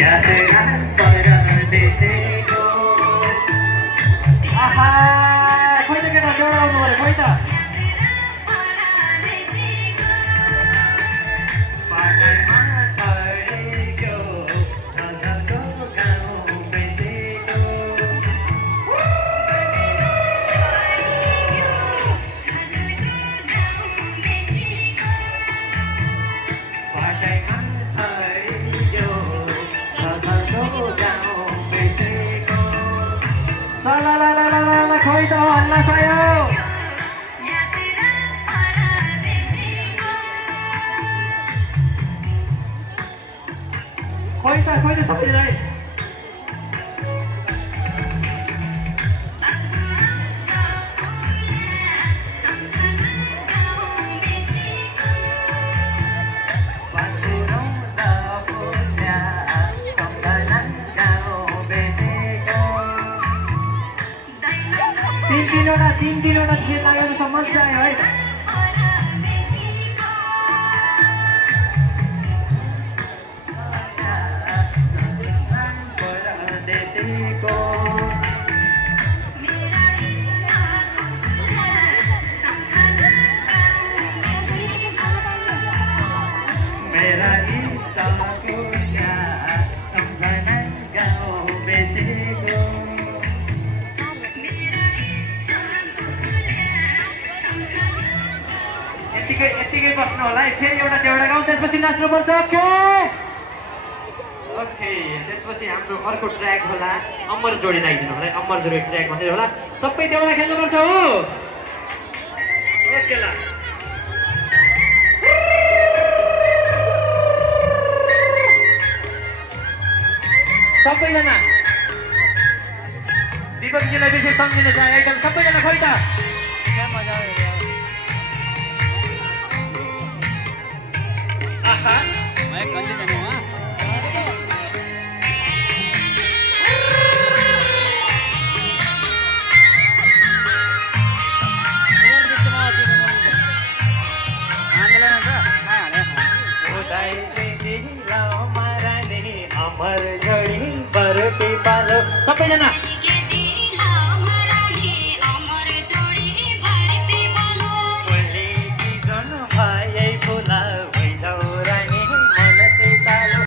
यात्रा परदेशको आहा खोइ त केटा जोड आउनु पर्यो खोइ त खोइ त हल्ला सायो खोइ त सबैलाई तीन दिनवटा खेल लागेको छ मजा आयो है मेरा यतिकै बस्नु होला है फेरि एउटा गाउँ त्यसपछि नाच्नुपर्छ ओके त्यसपछि हाम्रो अर्को ट्र्याक होला अमर जोडी राखिदिनु होला अमर जोडी ट्र्याक भन्दै होला सबै देउडा खेल्नुपर्छ हो ओके ल सबैजना दिपकजीलाई विशेष सम्झिनु छ एकदम सबैजना खोइ त मजा आयो मैं कल जाने वहाँ सबैजना